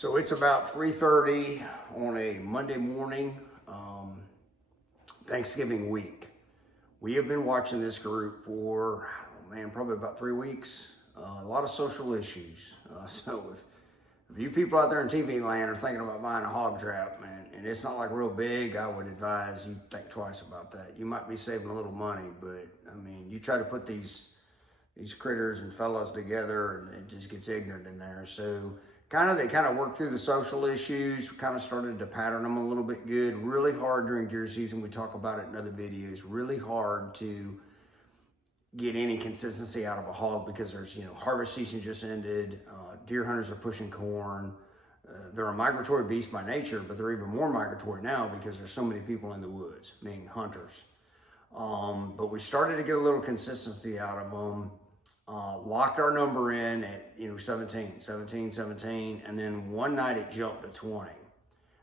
So it's about 3:30 on a Monday morning, Thanksgiving week. We have been watching this group for, probably about 3 weeks. A lot of social issues. So if you people out there in TV land are thinking about buying a hog trap, man, and it's not like real big, I would advise you think twice about that. You might be saving a little money, but I mean, you try to put these critters and fellows together, and it just gets ignorant in there. So they kind of worked through the social issues. We kind of started to pattern them a little bit good. Really hard during deer season. We talk about it in other videos. Really hard to get any consistency out of a hog because there's, harvest season just ended. Deer hunters are pushing corn. They're a migratory beast by nature, but they're even more migratory now because there's so many people in the woods, meaning hunters. But we started to get a little consistency out of them. Locked our number in at 17, and then one night it jumped to 20,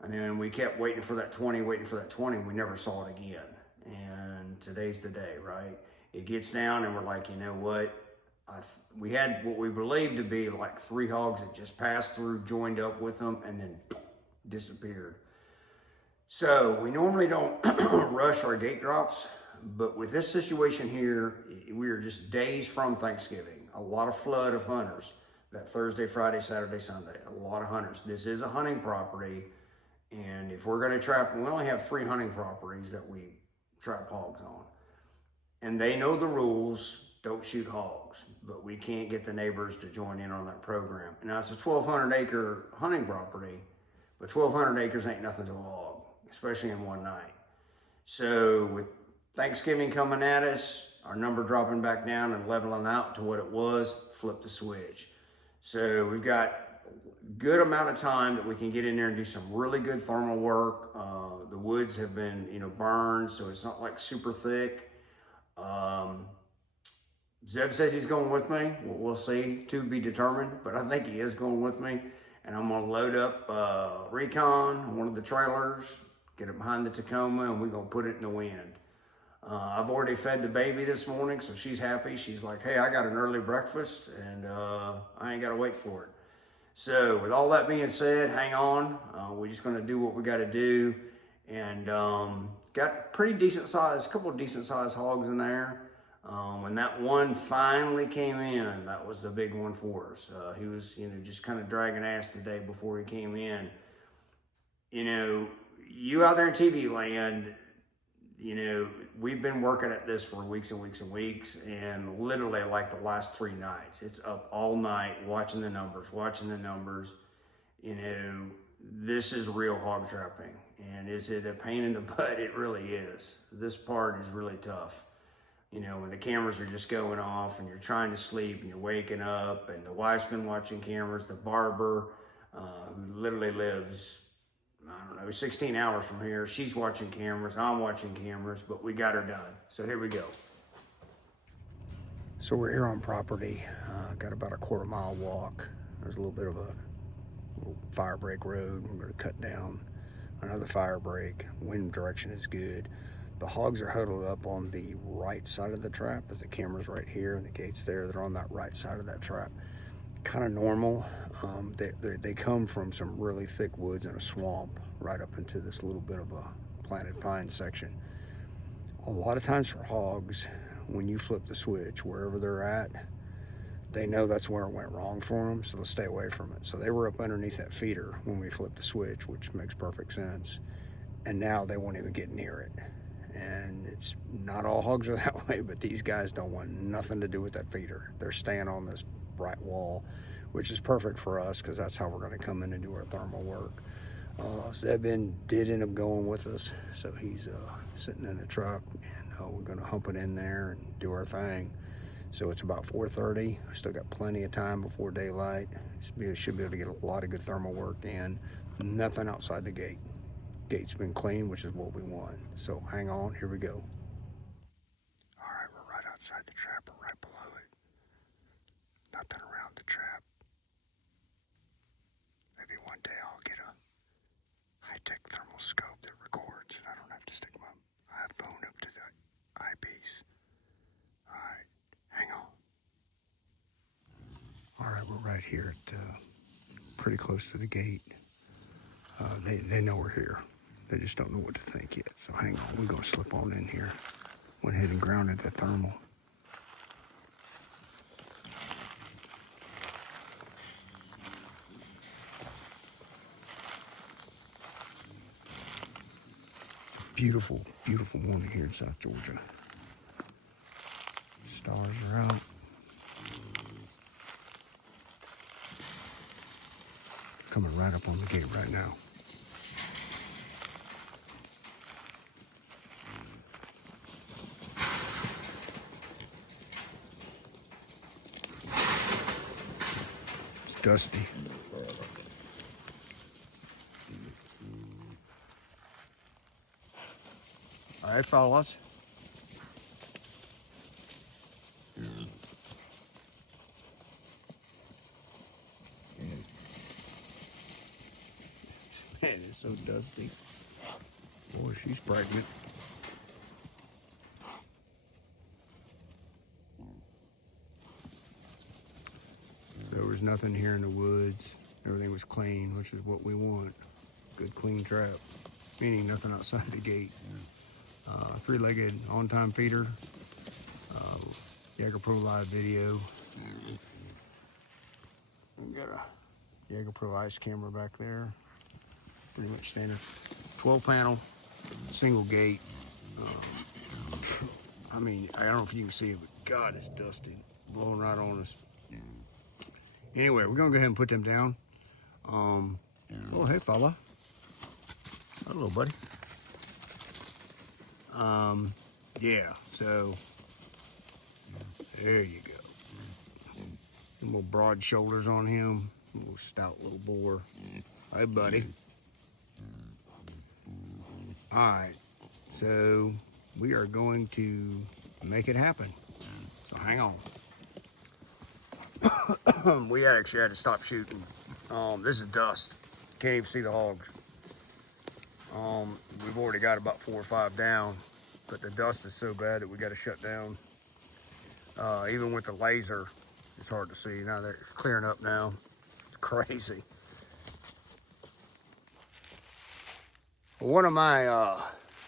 and then we kept waiting for that 20. We never saw it again, and today's the day, right? It gets down, and we're like, you know what? We had what we believed to be like 3 hogs that just passed through, joined up with them, and then disappeared. So we normally don't rush our gate drops. But with this situation here, we are just days from Thanksgiving. A lot of flood of hunters that Thursday, Friday, Saturday, Sunday. A lot of hunters. This is a hunting property, and if we're going to trap, we only have 3 hunting properties that we trap hogs on. And they know the rules, don't shoot hogs, but we can't get the neighbors to join in on that program. And now it's a 1,200 acre hunting property, but 1,200 acres ain't nothing to a hog, especially in one night. So with Thanksgiving coming at us, our number dropping back down and leveling out to what it was, flip the switch. So we've got a good amount of time that we can get in there and do some really good thermal work. The woods have been, burned, so it's not like super thick. Zeb says he's going with me. We'll see, to be determined, but I think he is going with me. And I'm gonna load up Recon, one of the trailers, get it behind the Tacoma, and we're gonna put it in the wind. I've already fed the baby this morning, so she's happy. She's like, hey, I got an early breakfast, and I ain't got to wait for it. So with all that being said, hang on. We're just going to do what we got to do. And got pretty decent size, a couple of decent sized hogs in there. When that one finally came in, that was the big one for us. He was, just kind of dragging ass today before he came in. You out there in TV land, we've been working at this for weeks and weeks and weeks, and literally like the last 3 nights, it's up all night watching the numbers. This is real hog trapping. And is it a pain in the butt? It really is. This part is really tough. When the cameras are just going off and you're trying to sleep and you're waking up, and the wife's been watching cameras, the barber, who literally lives 16 hours from here. She's watching cameras, I'm watching cameras, but we got her done. So here we go. So we're here on property. Got about a 1/4 mile walk. There's a little bit of a little fire break road. We're going to cut down another fire break. Wind direction is good. The hogs are huddled up on the right side of the trap, as the camera's right here and the gate's there. They're on that right side of that trap. Kind of normal. They come from some really thick woods and a swamp right up into this little bit of a planted pine section. A lot of times for hogs, when you flip the switch, wherever they're at, they know that's where it went wrong for them, so they'll stay away from it. So they were up underneath that feeder when we flipped the switch, which makes perfect sense. And now they won't even get near it. And it's not all hogs are that way, but these guys don't want nothing to do with that feeder. They're staying on this bright wall, which is perfect for us because that's how we're going to come in and do our thermal work. Zebin did end up going with us, so he's sitting in the truck, and we're going to hump it in there and do our thing. So it's about 4:30. Still got plenty of time before daylight. Should be able to get a lot of good thermal work in. Nothing outside the gate. Gate's been clean, which is what we want. So hang on, here we go. All right, we're right outside the trap, or right below it. Nothing around the trap. Maybe one day I'll get a high-tech thermal scope that records, and I don't have to stick my iPhone up to the eyepiece. All right, hang on. All right, we're right here at pretty close to the gate. They know we're here. They just don't know what to think yet. So hang on, we're gonna slip on in here. Went ahead and grounded the thermal. Beautiful, beautiful morning here in South Georgia. Stars are out. Coming right up on the gate right now. It's dusty. All right, fellas. Man, it's so dusty. Boy, she's pregnant. There was nothing here in the woods. Everything was clean, which is what we want. Good, clean trap. Meaning nothing outside the gate. Three-legged on-time feeder. Jaeger Pro Live video. We got a Jaeger Pro ice camera back there. Pretty much standard. 12 panel, single gate. I mean, I don't know if you can see it, but God, it's dusty. Blowing right on us. Anyway, we're gonna go ahead and put them down. Oh, hey, fella. Hello, buddy. Yeah, so there you go. Some little broad shoulders on him. A little stout little boar. Hey, buddy. All right, so we are going to make it happen. So hang on. We actually had to stop shooting. This is dust. Can't even see the hogs. We've already got about 4 or 5 down, but the dust is so bad that we got to shut down. Even with the laser, it's hard to see. Now they're clearing up now. It's crazy. One of my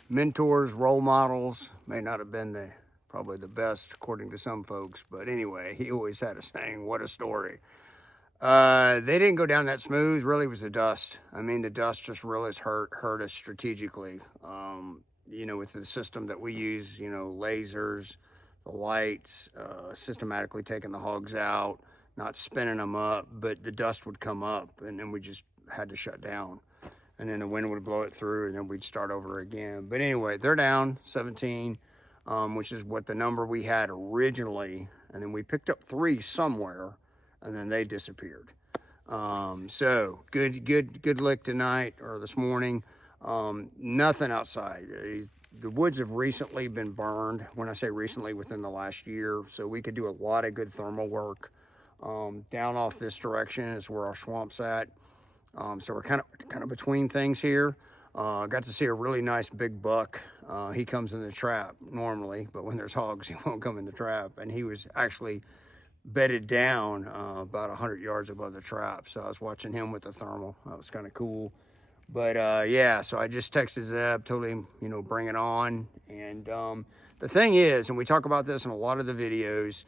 mentors, role models, may not have been probably the best according to some folks, but anyway, he always had a saying, "What a story." They didn't go down that smooth. Really, it was the dust. I mean, the dust just really hurt us strategically. You know, with the system that we use, you know, lasers, the lights, systematically taking the hogs out, not spinning them up, but the dust would come up, and then we just had to shut down. And then the wind would blow it through, and then we'd start over again. But anyway, they're down 17, which is what the number we had originally. And then we picked up 3 somewhere, and then they disappeared. So good lick tonight or this morning. Nothing outside. The woods have recently been burned. When I say recently, within the last year. So we could do a lot of good thermal work. Down off this direction is where our swamp's at. So we're kind of between things here. Got to see a really nice big buck. He comes in the trap normally, but when there's hogs, he won't come in the trap. And he was actually bedded down about 100 yards above the trap. So I was watching him with the thermal. That was kind of cool. But yeah, so I just texted Zeb, told him, you know, bring it on. And the thing is, and we talk about this in a lot of the videos,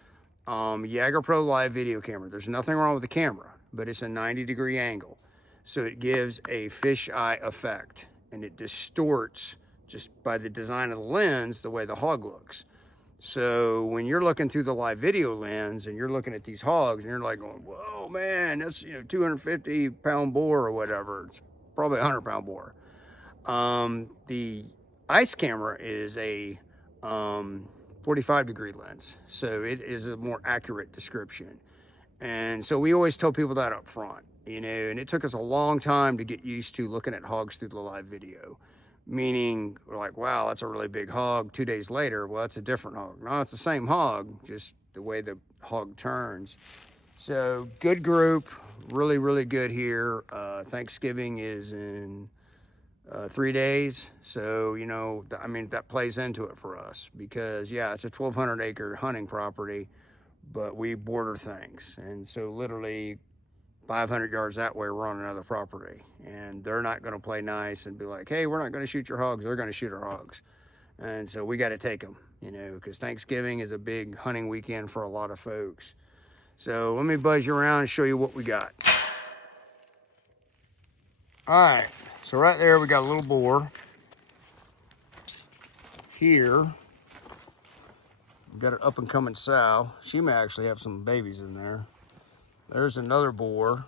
Jaeger Pro Live video camera. There's nothing wrong with the camera, but it's a 90-degree angle. So it gives a fisheye effect, and it distorts, just by the design of the lens, the way the hog looks. So when you're looking through the live video lens and you're looking at these hogs and you're like going, whoa, man, that's, you know, 250-pound boar or whatever. It's probably a 100-pound boar. The ice camera is a 45-degree lens. So it is a more accurate description. And so we always tell people that up front, you know, and it took us a long time to get used to looking at hogs through the live video. Meaning, we're like, wow, that's a really big hog. 2 days later, well, that's a different hog. No, it's the same hog, just the way the hog turns. So, good group, really, really good here. Thanksgiving is in 3 days. So, you know, I mean, that plays into it for us because, yeah, it's a 1,200-acre hunting property, but we border things. And so, literally, 500 yards that way, we're on another property. And they're not going to play nice and be like, hey, we're not going to shoot your hogs. They're going to shoot our hogs. And so we got to take them, you know, because Thanksgiving is a big hunting weekend for a lot of folks. So let me buzz you around and show you what we got. All right, so right there we got a little boar. Here, we got an up and coming sow. She may actually have some babies in there. There's another boar,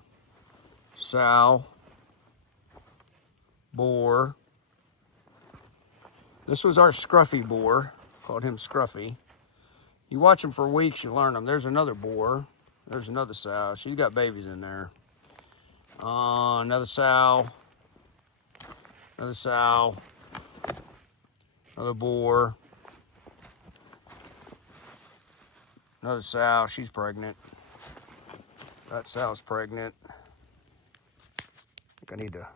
sow, boar. This was our scruffy boar, called him Scruffy. You watch him for weeks, you learn him. There's another boar. There's another sow. She's got babies in there. Another sow. Another sow. Another boar. Another sow. She's pregnant. That sow's pregnant. I think I need to,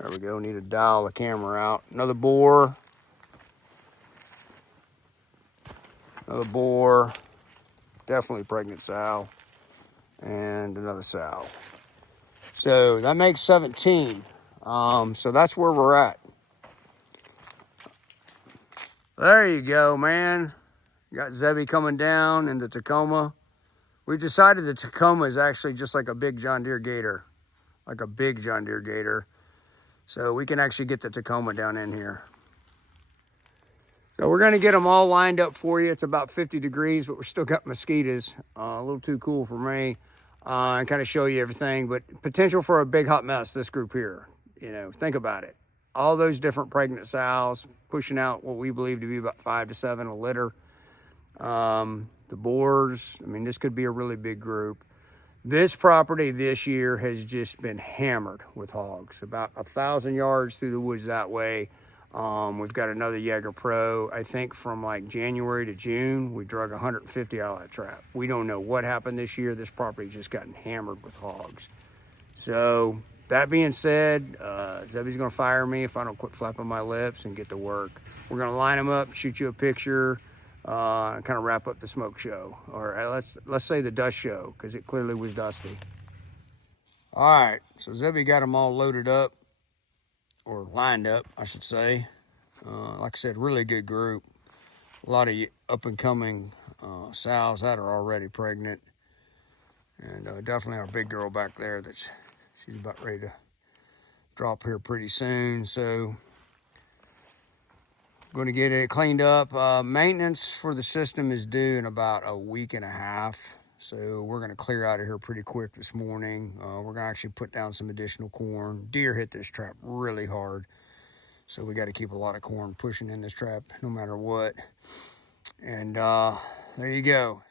there we go, need to dial the camera out. Another boar. Another boar. Definitely pregnant sow. And another sow. So that makes 17. So that's where we're at. There you go, man. You got Zebby coming down in the Tacoma. We decided the Tacoma is actually just like a big John Deere Gator. Like a big John Deere Gator. So we can actually get the Tacoma down in here. So we're gonna get them all lined up for you. It's about 50 degrees, but we're still got mosquitoes. A little too cool for me. And kind of show you everything, but potential for a big hot mess, this group here. You know, think about it. All those different pregnant sows pushing out what we believe to be about 5 to 7 a litter. The boars, I mean, this could be a really big group. This property this year has just been hammered with hogs. About 1,000 yards through the woods that way. We've got another Jaeger Pro. I think from like January to June, we drug 150 out of that trap. We don't know what happened this year. This property's just gotten hammered with hogs. So that being said, Zebby's gonna fire me if I don't quit flapping my lips and get to work. We're gonna line them up, shoot you a picture, and kind of wrap up the smoke show, or let's say the dust show, because it clearly was dusty. All right, so Zebby got them all loaded up, or lined up, I should say. Like I said, really good group. A lot of up and coming sows that are already pregnant, and definitely our big girl back there she's about ready to drop here pretty soon. So going to get it cleaned up. Maintenance for the system is due in about a week and a half. So we're going to clear out of here pretty quick this morning. We're going to actually put down some additional corn. Deer hit this trap really hard. So we got to keep a lot of corn pushing in this trap no matter what. And there you go.